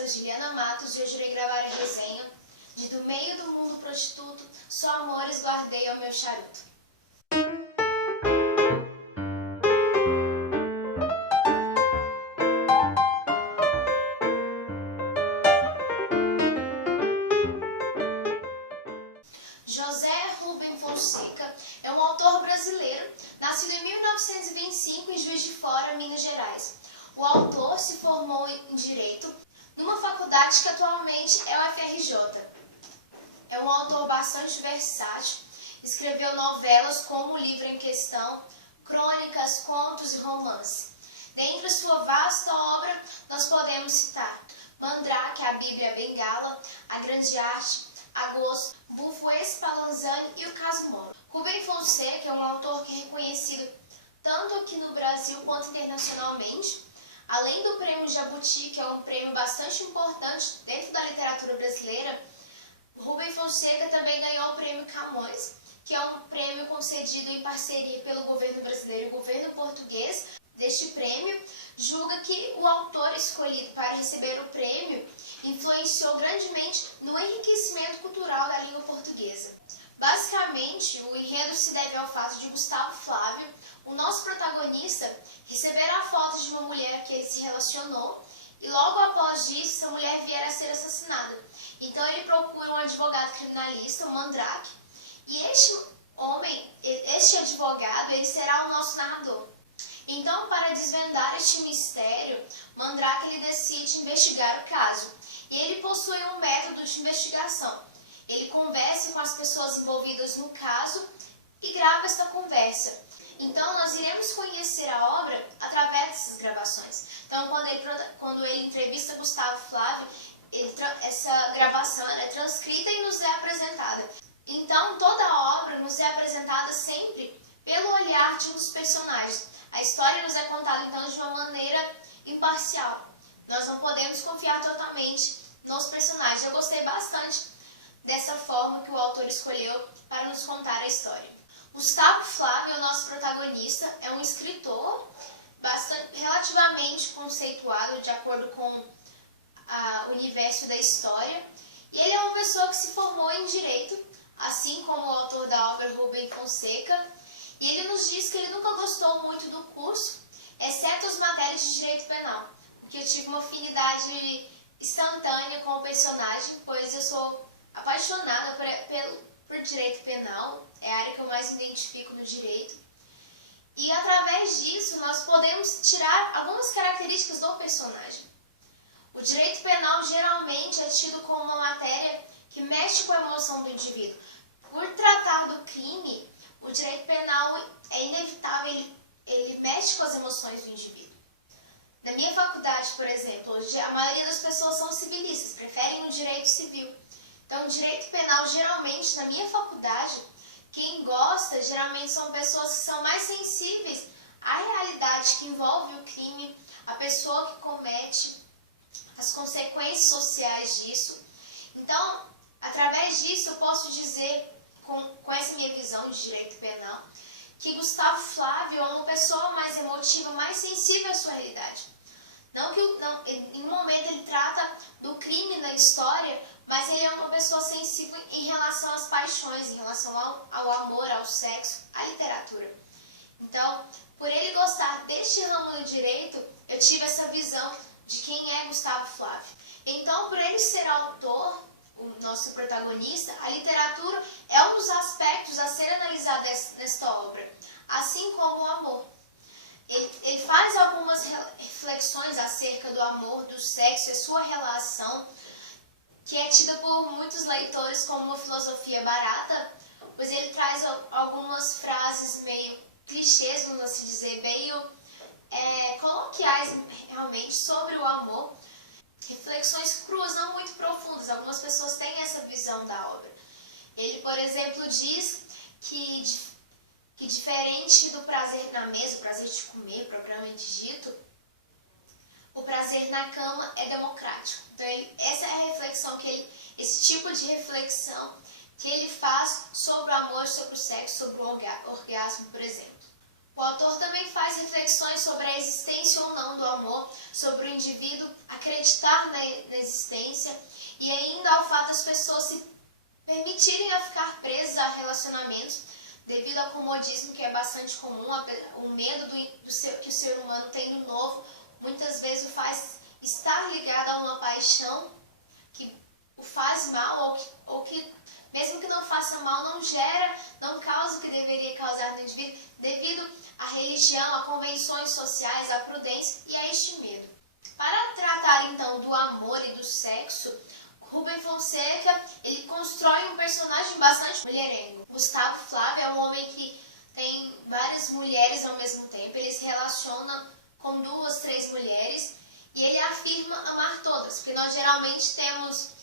sou Juliana Matos e hoje irei gravar a resenha de Do Meio do Mundo Prostituto, Só Amores Guardei ao Meu Charuto. José Rubem Fonseca é um autor brasileiro, nascido em 1925 em Juiz de Fora, Minas Gerais. O autor se formou em Direito numa faculdade que atualmente é o FRJ. É um autor bastante versátil, escreveu novelas como O Livro em Questão, crônicas, contos e romance. Dentre sua vasta obra, nós podemos citar Mandrake, a Bíblia Bengala, A Grande Arte, Agosto, Bufo Spallanzani e O Caso Moro. Rubem Fonseca é um autor que é reconhecido tanto aqui no Brasil quanto internacionalmente. Além do prêmio Jabuti, que é um prêmio bastante importante dentro da literatura brasileira, Rubem Fonseca também ganhou o prêmio Camões, que é um prêmio concedido em parceria pelo governo brasileiro e o governo português. Deste prêmio, julga que o autor escolhido para receber o prêmio influenciou grandemente no enriquecimento cultural da língua portuguesa. Basicamente, o enredo se deve ao fato de Gustavo Flávio, o nosso protagonista, receber a foto de uma mulher que ele se relacionou e logo após isso, essa mulher vier a ser assassinada. Então ele procura um advogado criminalista, o Mandrake, e este advogado, ele será o nosso narrador. Então, para desvendar este mistério, Mandrake ele decide investigar o caso. E ele possui um método de investigação. Ele conversa com as pessoas envolvidas no caso e grava esta conversa. Então, nós iremos conhecer a obra através dessas gravações. Então, quando ele entrevista Gustavo Flávio, essa gravação é transcrita e nos é apresentada. Então, toda a obra nos é apresentada sempre pelo olhar de um dos personagens. A história nos é contada, então, de uma maneira imparcial. Nós não podemos confiar totalmente nos personagens. Eu gostei bastante dessa forma que o autor escolheu para nos contar a história. Gustavo Flávio, o nosso protagonista, é um escritor relativamente conceituado de acordo com o universo da história. E ele é uma pessoa que se formou em Direito, assim como o autor da obra Rubem Fonseca. E ele nos diz que ele nunca gostou muito do curso, exceto as matérias de Direito Penal, porque eu tive uma afinidade instantânea com o personagem, pois eu sou apaixonada por Direito Penal, é a área que eu mais me identifico no direito. E através disso nós podemos tirar algumas características do personagem. O Direito Penal geralmente é tido como uma matéria que mexe com a emoção do indivíduo. Por tratar do crime, o Direito Penal é inevitável, ele mexe com as emoções do indivíduo. Na minha faculdade, por exemplo, a maioria das pessoas são civilistas, preferem o direito civil. Então, o direito penal, geralmente, na minha faculdade, quem gosta, geralmente são pessoas que são mais sensíveis à realidade que envolve o crime, a pessoa que comete, as consequências sociais disso. Então, através disso, eu posso dizer, com essa minha visão de direito penal, que Gustavo Flávio é uma pessoa mais emotiva, mais sensível à sua realidade. Não que em um momento ele trata do crime na história, mas ele é uma pessoa sensível em relação às paixões, em relação ao amor, ao sexo, à literatura. Então, por ele gostar deste ramo do direito, eu tive essa visão de quem é Gustavo Flávio. Então, por ele ser autor, o nosso protagonista, a literatura é um dos aspectos a ser analisado nesta obra, assim como o amor. Ele faz algumas reflexões acerca do amor, do sexo e sua relação, que é tida por muitos leitores como uma filosofia barata, pois ele traz algumas frases meio clichês, vamos assim dizer, meio coloquiais realmente sobre o amor. Reflexões cruas, não muito profundas. Algumas pessoas têm essa visão da obra. Ele, por exemplo, diz que diferente do prazer na mesa, o prazer de comer, propriamente dito, o prazer na cama é democrático. Então, essa é a reflexão esse tipo de reflexão que ele faz sobre o amor, sobre o sexo, sobre o orgasmo, por exemplo. O autor também faz reflexões sobre a existência ou não do amor, sobre o indivíduo acreditar acreditar na existência e ainda ao fato das pessoas se permitirem a ficar presas a relacionamentos devido ao comodismo, que é bastante comum, o medo que o ser humano tem no novo, muitas vezes o faz estar ligado a uma paixão que o faz mal ou que mesmo que não faça mal, não causa o que deveria causar no indivíduo, devido à religião, a convenções sociais, à prudência e a este medo. Para tratar então do amor e do sexo, Rubem Fonseca, ele constrói um personagem bastante mulherengo. Gustavo Flávio é um homem que tem várias mulheres ao mesmo tempo, ele se relaciona com 2, 3 mulheres e ele afirma amar todas, porque nós geralmente temos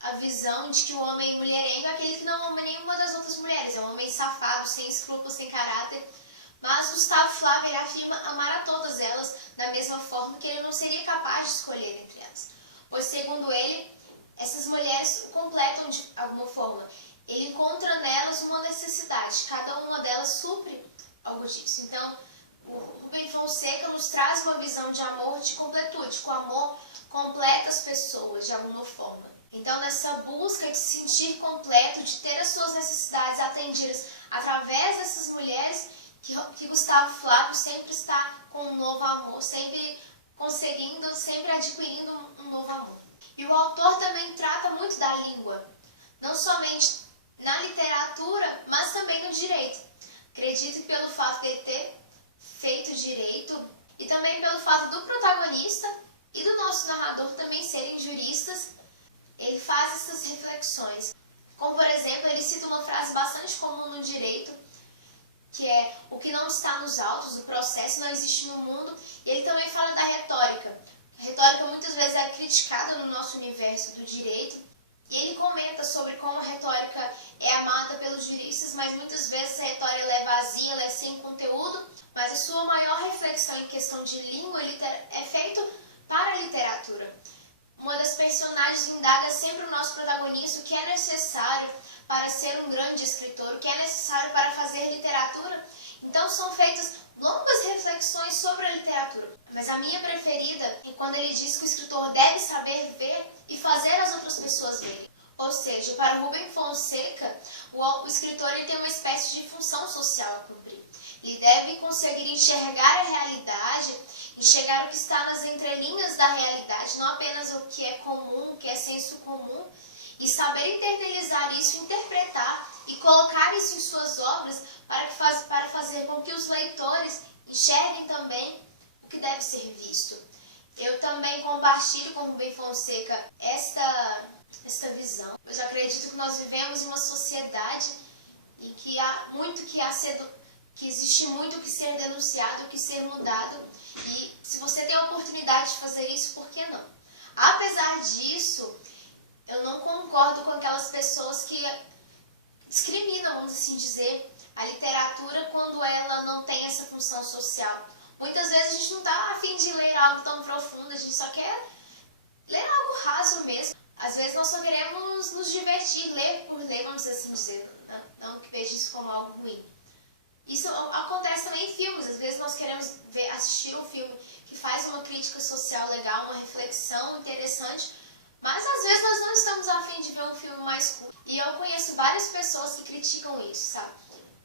a visão de que o homem mulherengo é aquele que não ama nenhuma das outras mulheres, é um homem safado, sem escrúpulos, sem caráter. Mas Gustavo Flávio ele afirma amar a todas elas da mesma forma que ele não seria capaz de escolher entre elas. Pois, segundo ele, essas mulheres o completam de alguma forma. Ele encontra nelas uma necessidade, cada uma delas supre algo disso. Então, o Rubem Fonseca nos traz uma visão de amor de completude, que o amor completa as pessoas de alguma forma. Então, nessa busca de se sentir completo, de ter as suas necessidades atendidas através dessas mulheres, que Gustavo Flávio sempre está com um novo amor, sempre conseguindo, sempre adquirindo um novo amor. E o autor também trata muito da língua, não somente na literatura, mas também no direito. Acredito que pelo fato de ele ter feito direito e também pelo fato do protagonista e do nosso narrador também serem juristas, ele faz essas reflexões. Como, por exemplo, ele cita uma frase bastante comum no direito, que é: o que não está nos autos do processo não existe no mundo. E ele também fala da retórica. A retórica muitas vezes é criticada no nosso universo do direito. E ele comenta sobre como a retórica é amada pelos juristas, mas muitas vezes a retórica ela é vazia, ela é sem conteúdo. Mas a sua maior reflexão em questão de língua é feita para a literatura. Uma das personagens indaga sempre o nosso protagonista o que é necessário para ser um grande escritor, o que é necessário para fazer literatura. Então são feitas longas reflexões sobre a literatura. Mas a minha preferida é quando ele diz que o escritor deve saber ver e fazer as outras pessoas verem. Ou seja, para Rubem Fonseca, o escritor ele tem uma espécie de função social a cumprir. Ele deve conseguir enxergar a realidade, enxergar o que está nas entrelinhas da realidade, não apenas o que é comum, o que é senso comum, e saber internalizar isso, interpretar e colocar isso em suas obras para fazer com que os leitores enxerguem também o que deve ser visto. Eu também compartilho com Rubem Fonseca esta visão, pois eu acredito que nós vivemos em uma sociedade em que que existe muito o que ser denunciado, o que ser mudado, e se você tem a oportunidade de fazer isso, por que não? Apesar disso, eu não concordo com aquelas pessoas que discriminam, vamos assim dizer, a literatura quando ela não tem essa função social. Muitas vezes a gente não está a fim de ler algo tão profundo, a gente só quer ler algo raso mesmo. Às vezes nós só queremos nos divertir, ler por ler, vamos assim dizer, não que veja isso como algo ruim. Isso acontece também em filmes, às vezes nós queremos assistir um filme que faz uma crítica social legal, uma reflexão interessante, mas às vezes nós não estamos a fim de ver um filme mais curto. E eu conheço várias pessoas que criticam isso, sabe?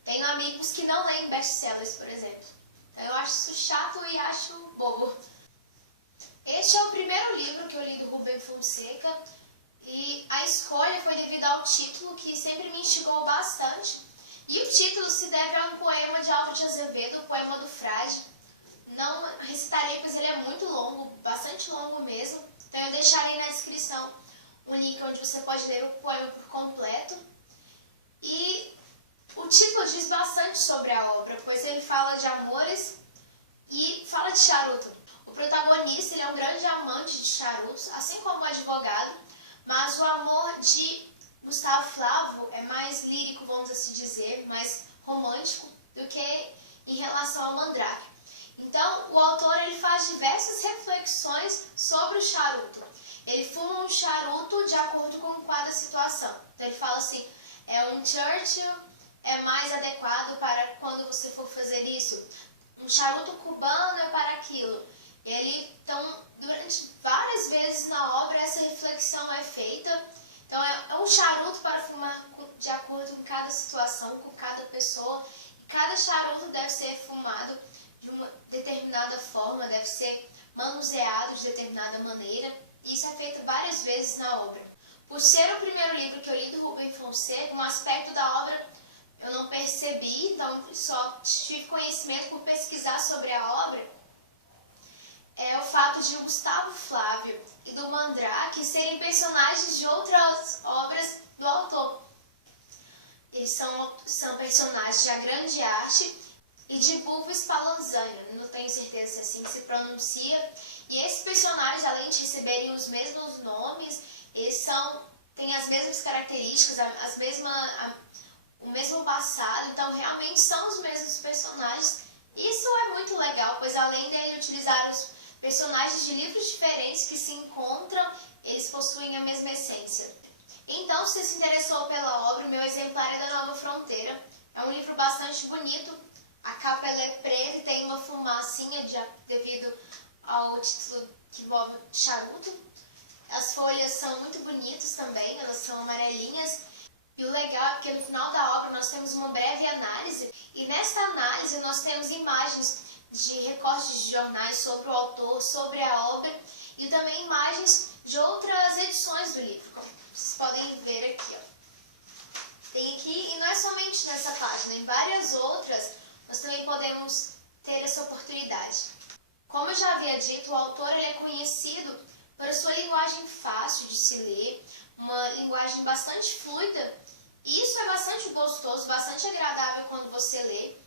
Tenho amigos que não leem best-sellers, por exemplo. Então eu acho isso chato e acho bobo. Este é o primeiro livro que eu li do Rubem Fonseca e a escolha foi devido ao título, que sempre me instigou bastante. E o título se deve a um poema de Álvaro de Azevedo, o poema do Frade. Não recitarei, pois ele é muito longo, bastante longo mesmo. Então eu deixarei na descrição um link onde você pode ler o poema por completo. E o título diz bastante sobre a obra, pois ele fala de amores e fala de charuto. O protagonista ele é um grande amante de charutos, assim como o advogado, mas o amor de Gustavo Flávio é mais lírico, vamos assim dizer, mais romântico do que em relação ao Mandrake. Então, o autor ele faz diversas reflexões sobre o charuto. Ele fuma um charuto de acordo com cada situação. Então, ele fala assim, um Churchill é mais adequado para quando você for fazer isso. Um charuto cubano é para aquilo. Então, durante várias vezes feita. Então é um charuto para fumar de acordo com cada situação, com cada pessoa. E cada charuto deve ser fumado de uma determinada forma, deve ser manuseado de determinada maneira. Isso é feito várias vezes na obra. Por ser o primeiro livro que eu li do Rubem Fonseca, um aspecto da obra eu não percebi, então só tive conhecimento por pesquisar sobre a obra, é o fato de o Gustavo Flávio e do Mandrake serem personagens de outras obras do autor. Eles são personagens de A Grande Arte e de Bulbo Spallanzani, não tenho certeza se assim se pronuncia. E esses personagens, além de receberem os mesmos nomes, eles têm as mesmas características, o mesmo passado, então realmente são os mesmos personagens. Isso é muito legal, pois além dele utilizar os personagens de livros diferentes que se encontram, eles possuem a mesma essência. Então, se você se interessou pela obra, o meu exemplar é da Nova Fronteira. É um livro bastante bonito, a capa ela é preta e tem uma fumacinha devido ao título que envolve charuto. As folhas são muito bonitas também, elas são amarelinhas. E o legal é porque no final da obra nós temos uma breve análise, e nessa análise nós temos imagens de recortes de jornais sobre o autor, sobre a obra, e também imagens de outras edições do livro, como vocês podem ver aqui. Tem aqui, e não é somente nessa página, em várias outras nós também podemos ter essa oportunidade. Como eu já havia dito, o autor ele é conhecido por sua linguagem fácil de se ler, uma linguagem bastante fluida, e isso é bastante gostoso, bastante agradável quando você lê.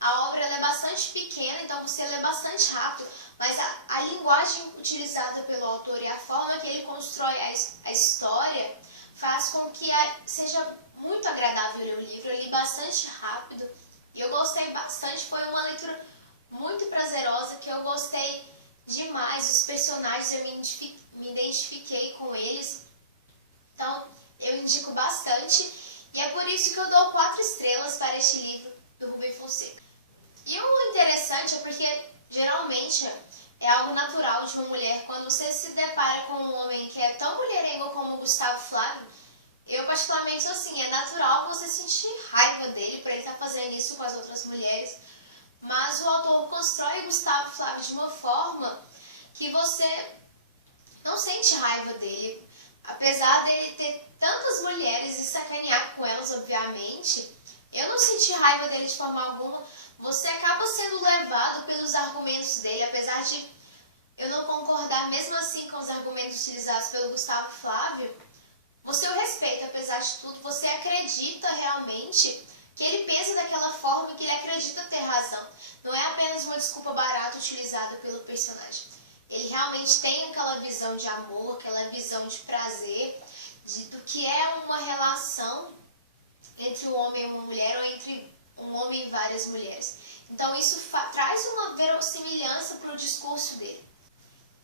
A obra ela é bastante pequena, então você lê bastante rápido, mas a linguagem utilizada pelo autor e a forma que ele constrói a história faz com que seja muito agradável ler o livro. Eu li bastante rápido e eu gostei bastante, foi uma leitura muito prazerosa, que eu gostei demais. Os personagens, eu me identifiquei com eles, então eu indico bastante, e é por isso que eu dou 4 estrelas para este livro do Rubem Fonseca. E o interessante é porque geralmente é algo natural de uma mulher, quando você se depara com um homem que é tão mulherengo como o Gustavo Flávio, eu particularmente sou assim, é natural você sentir raiva dele por ele estar fazendo isso com as outras mulheres, mas o autor constrói Gustavo Flávio de uma forma que você não sente raiva dele. Apesar dele ter tantas mulheres e sacanear com elas, obviamente, eu não senti raiva dele de forma alguma. Você acaba sendo levado pelos argumentos dele, apesar de eu não concordar mesmo assim com os argumentos utilizados pelo Gustavo Flávio, você o respeita, apesar de tudo, você acredita realmente que ele pensa daquela forma e que ele acredita ter razão. Não é apenas uma desculpa barata utilizada pelo personagem. Ele realmente tem aquela visão de amor, aquela visão de prazer, do que é uma relação entre um homem e uma mulher, ou entre um homem e várias mulheres. Então isso traz uma verossimilhança para o discurso dele.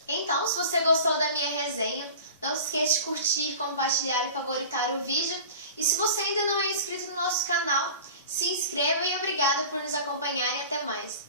Então, se você gostou da minha resenha, não se esqueça de curtir, compartilhar e favoritar o vídeo. E se você ainda não é inscrito no nosso canal, se inscreva e obrigada por nos acompanhar e até mais.